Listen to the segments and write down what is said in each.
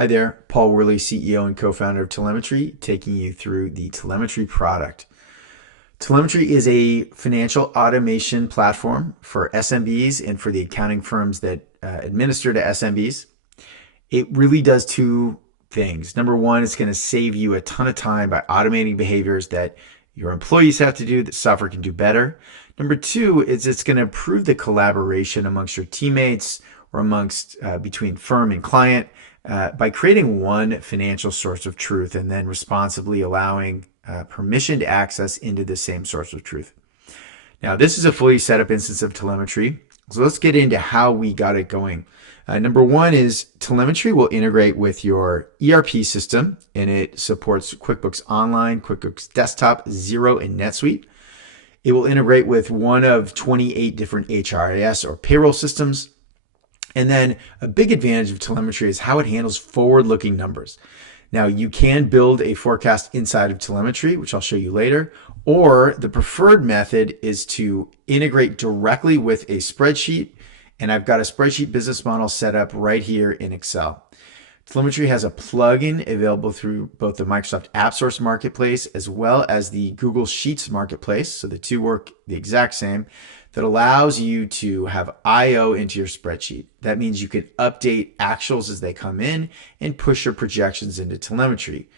Hi there, Paul Worley, CEO and co-founder of Telemetry, taking you through the Telemetry product. Telemetry is a financial automation platform for SMBs and for the accounting firms that administer to SMBs. It really does two things. Number one, it's going to save you a ton of time by automating behaviors that your employees have to do that software can do better. Number two is it's going to improve the collaboration amongst your teammates or amongst between firm and client by creating one financial source of truth and then responsibly allowing permissioned access into the same source of truth. Now, this is a fully set up instance of Telemetry. So let's get into how we got it going. Number one is Telemetry will integrate with your ERP system, and it supports QuickBooks Online, QuickBooks Desktop, Xero, and NetSuite. It will integrate with one of 28 different HRIS or payroll systems. And then a big advantage of Telemetry is how it handles forward-looking numbers. Now, you can build a forecast inside of Telemetry, which I'll show you later, or the preferred method is to integrate directly with a spreadsheet. And I've got a spreadsheet business model set up right here in Excel. Telemetry has a plugin available through both the Microsoft AppSource Marketplace as well as the Google Sheets Marketplace. So the two work the exact same. That allows you to have I/O into your spreadsheet. That means you can update actuals as they come in and push your projections into Telemetry.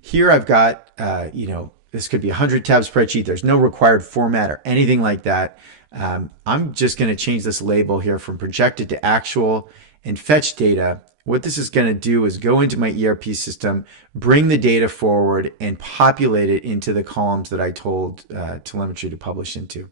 Here I've got, this could be a 100-tab spreadsheet. There's no required format or anything like that. I'm just going to change this label here from projected to actual and fetch data. What this is going to do is go into my ERP system, bring the data forward, and populate it into the columns that I told Telemetry to publish into.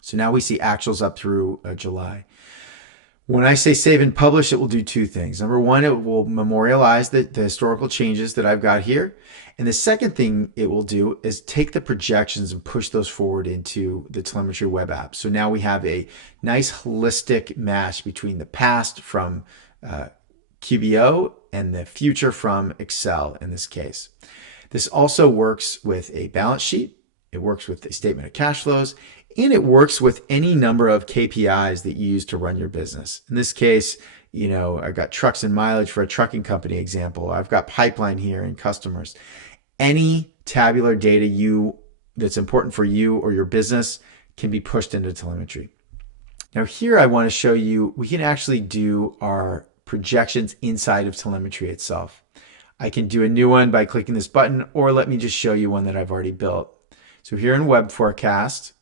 So now we see actuals up through July. When I say save and publish, it will do two things. Number one, it will memorialize the historical changes that I've got here. And the second thing it will do is take the projections and push those forward into the Telemetry web app. So now we have a nice holistic match between the past from QBO and the future from Excel in this case. This also works with a balance sheet. It works with a statement of cash flows, and it works with any number of KPIs that you use to run your business. In this case, I've got trucks and mileage for a trucking company example. I've got pipeline here and customers. Any tabular data that's important for you or your business can be pushed into Telemetry. Now here I want to show you, we can actually do our projections inside of Telemetry itself. I can do a new one by clicking this button, or let me just show you one that I've already built. So here in Web Forecast,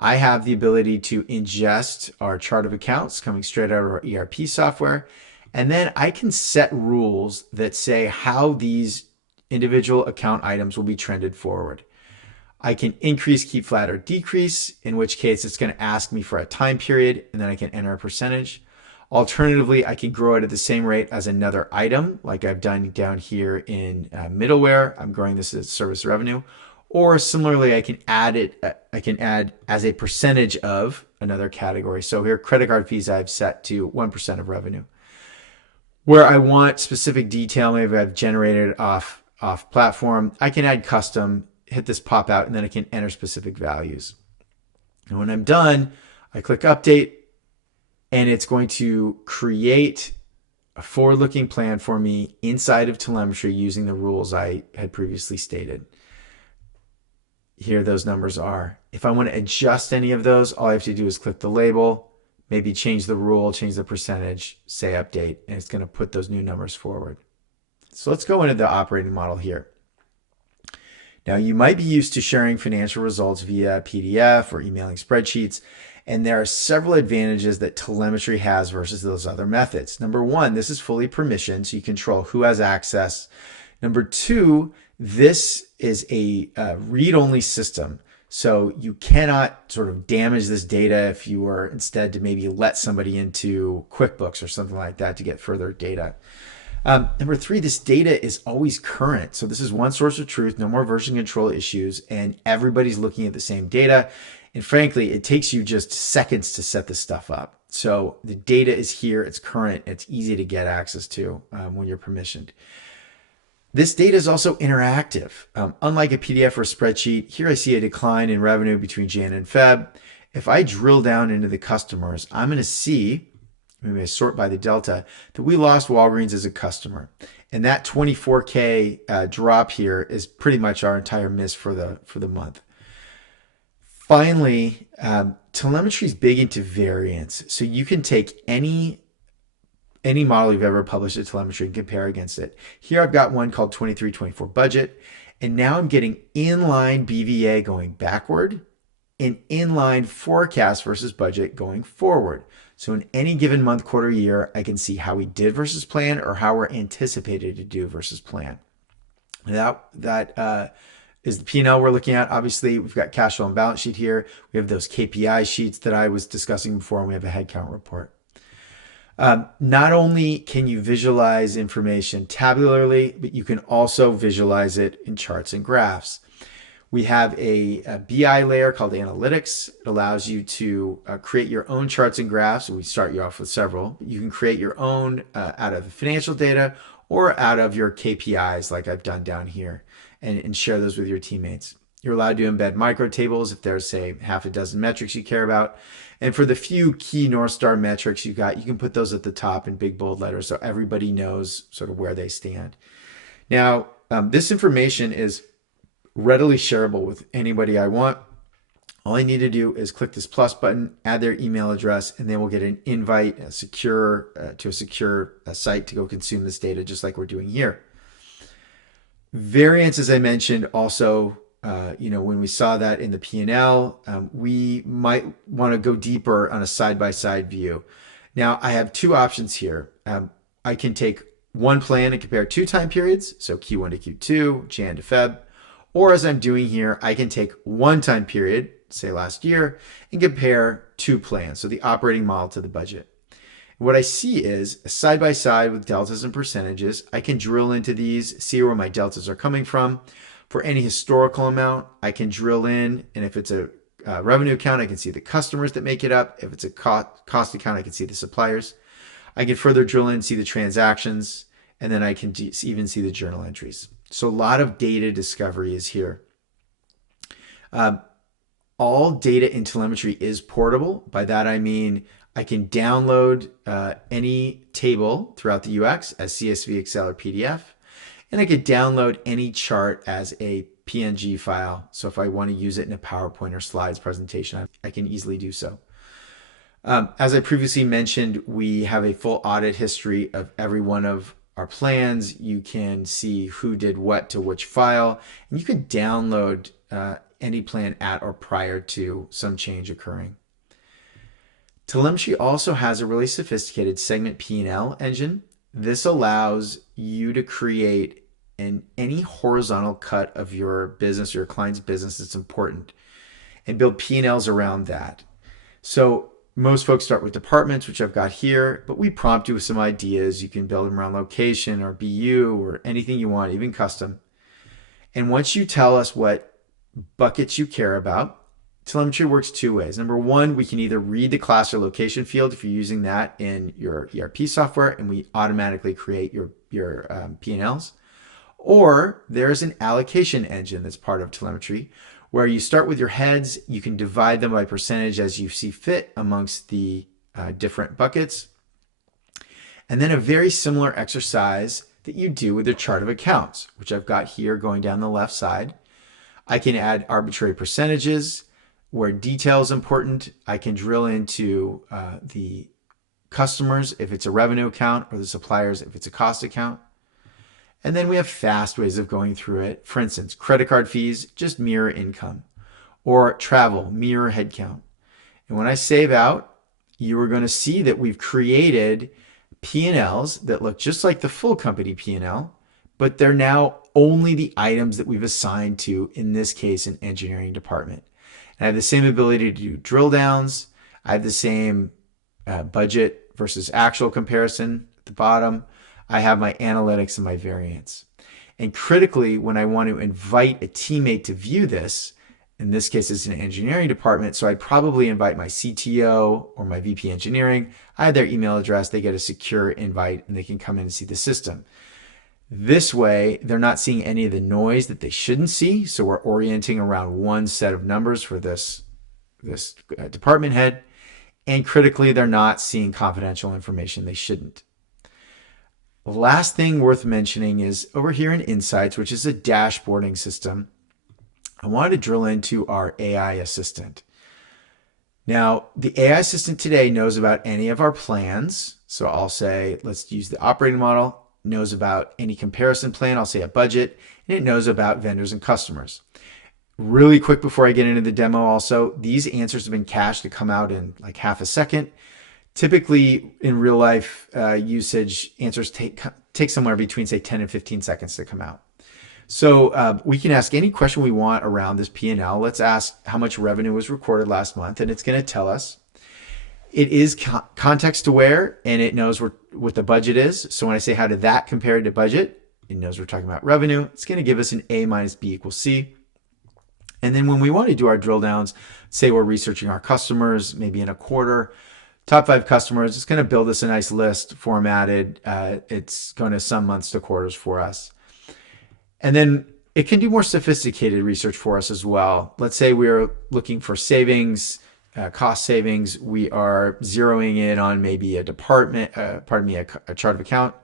I have the ability to ingest our chart of accounts coming straight out of our ERP software. And then I can set rules that say how these individual account items will be trended forward. I can increase, keep flat, or decrease, in which case it's going to ask me for a time period, and then I can enter a percentage. Alternatively, I can grow it at the same rate as another item, like I've done down here in middleware. I'm growing this as service revenue. Or similarly, I can add as a percentage of another category. So here, credit card fees I've set to 1% of revenue. Where I want specific detail, maybe I've generated off platform, I can add custom, hit this pop out, and then I can enter specific values. And when I'm done, I click update, and it's going to create a forward-looking plan for me inside of Telemetry using the rules I had previously stated. Here those numbers are. If I want to adjust any of those, all I have to do is click the label, maybe change the rule, change the percentage, say update, and it's going to put those new numbers forward. So let's go into the operating model here. Now you might be used to sharing financial results via PDF or emailing spreadsheets, and there are several advantages that Telemetry has versus those other methods. Number one, this is fully permissioned, so you control who has access. Number two, this is a read-only system. So you cannot sort of damage this data if you were instead to maybe let somebody into QuickBooks or something like that to get further data. Number three, this data is always current. So this is one source of truth, no more version control issues, and everybody's looking at the same data. And frankly, it takes you just seconds to set this stuff up. So the data is here, it's current, it's easy to get access to when you're permissioned. This data is also interactive. Unlike a PDF or a spreadsheet, here I see a decline in revenue between Jan and Feb. If I drill down into the customers, I'm going to see we may sort by the delta, that we lost Walgreens as a customer. And that 24K drop here is pretty much our entire miss for the month. Finally, telemetry is big into variance. So you can take any model you've ever published at telemetry and compare against it. Here I've got one called 23-24 budget. And now I'm getting inline BVA going backward and inline forecast versus budget going forward. So in any given month, quarter, year, I can see how we did versus plan or how we're anticipated to do versus plan. That is the P&L we're looking at. Obviously, we've got cash flow and balance sheet here. We have those KPI sheets that I was discussing before, and we have a headcount report. Not only can you visualize information tabularly, but you can also visualize it in charts and graphs. We have a BI layer called Analytics. It allows you to create your own charts and graphs. We start you off with several. You can create your own out of the financial data or out of your KPIs like I've done down here and share those with your teammates. You're allowed to embed micro tables if there's, say, half a dozen metrics you care about. And for the few key North Star metrics you got, you can put those at the top in big bold letters so everybody knows sort of where they stand. Now, this information is readily shareable with anybody I want. All I need to do is click this plus button, add their email address, and they will get an invite to a secure site to go consume this data, just like we're doing here. Variance, as I mentioned, also, when we saw that in the P&L, we might want to go deeper on a side-by-side view. Now, I have two options here. I can take one plan and compare 2 time periods, so Q1 to Q2, Jan to Feb. Or as I'm doing here, I can take 1 time period, say last year, and compare 2 plans, so the operating model to the budget. What I see is side by side with deltas and percentages. I can drill into these, see where my deltas are coming from. For any historical amount, I can drill in, and if it's a revenue account, I can see the customers that make it up. If it's a cost account, I can see the suppliers. I can further drill in and see the transactions, and then I can even see the journal entries. So a lot of data discovery is here. All data in telemetry is portable. By that I mean I can download any table throughout the UX as CSV, Excel, or PDF, and I could download any chart as a PNG file. So if I want to use it in a PowerPoint or slides presentation, I can easily do so. As I previously mentioned, we have a full audit history of every one of our plans. You can see who did what to which file, and you could download any plan at or prior to some change occurring. Telemetry also has a really sophisticated segment P&L engine. This allows you to create any horizontal cut of your business or your client's business that's important and build P&Ls around that. So most folks start with departments, which I've got here, but we prompt you with some ideas. You can build them around location or BU or anything you want, even custom. And once you tell us what buckets you care about, telemetry works 2 ways. Number 1, we can either read the class or location field if you're using that in your ERP software, and we automatically create your P&Ls. Or there's an allocation engine that's part of telemetry, where you start with your heads, you can divide them by percentage as you see fit amongst the different buckets. And then a very similar exercise that you do with your chart of accounts, which I've got here going down the left side. I can add arbitrary percentages where detail is important. I can drill into the customers if it's a revenue account or the suppliers if it's a cost account. And then we have fast ways of going through it. For instance, credit card fees, just mirror income, or travel, mirror headcount. And when I save out, you are going to see that we've created P&Ls that look just like the full company P&L, but they're now only the items that we've assigned to, in this case, an engineering department. And I have the same ability to do drill downs. I have the same budget versus actual comparison at the bottom. I have my analytics and my variance. And critically, when I want to invite a teammate to view this, in this case, it's an engineering department, so I'd probably invite my CTO or my VP engineering. I have their email address, they get a secure invite, and they can come in and see the system. This way, they're not seeing any of the noise that they shouldn't see, so we're orienting around one set of numbers for this department head. And critically, they're not seeing confidential information they shouldn't. Last thing worth mentioning is over here in Insights, which is a dashboarding system, I wanted to drill into our AI assistant. Now, the AI assistant today knows about any of our plans. So I'll say, let's use the operating model, knows about any comparison plan. I'll say a budget, and it knows about vendors and customers. Really quick before I get into the demo also, these answers have been cached to come out in like half a second. Typically in real life usage, answers take somewhere between say 10 and 15 seconds to come out. So we can ask any question we want around this P&L. Let's ask how much revenue was recorded last month, and it's going to tell us. It is context aware, and it knows what the budget is. So when I say how did that compare to budget, it knows we're talking about revenue. It's going to give us an A minus B equals C. And then when we want to do our drill downs, say we're researching our customers, maybe in a quarter, top 5 customers, it's going to build us a nice list formatted. It's going to sum months to quarters for us. And then it can do more sophisticated research for us as well. Let's say we're looking for savings, cost savings. We are zeroing in on maybe a department, a chart of account.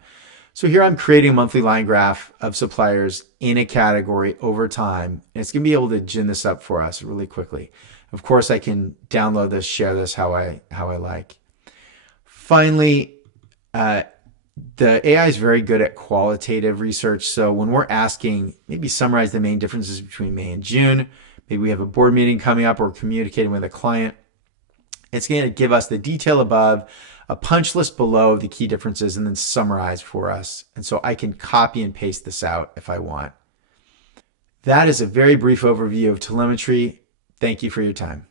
So here I'm creating a monthly line graph of suppliers in a category over time. And it's going to be able to gin this up for us really quickly. Of course, I can download this, share this how I like. Finally, the AI is very good at qualitative research. So when we're asking, maybe summarize the main differences between May and June, maybe we have a board meeting coming up or communicating with a client, it's going to give us the detail above, a punch list below of the key differences, and then summarize for us. And so I can copy and paste this out if I want. That is a very brief overview of telemetry. Thank you for your time.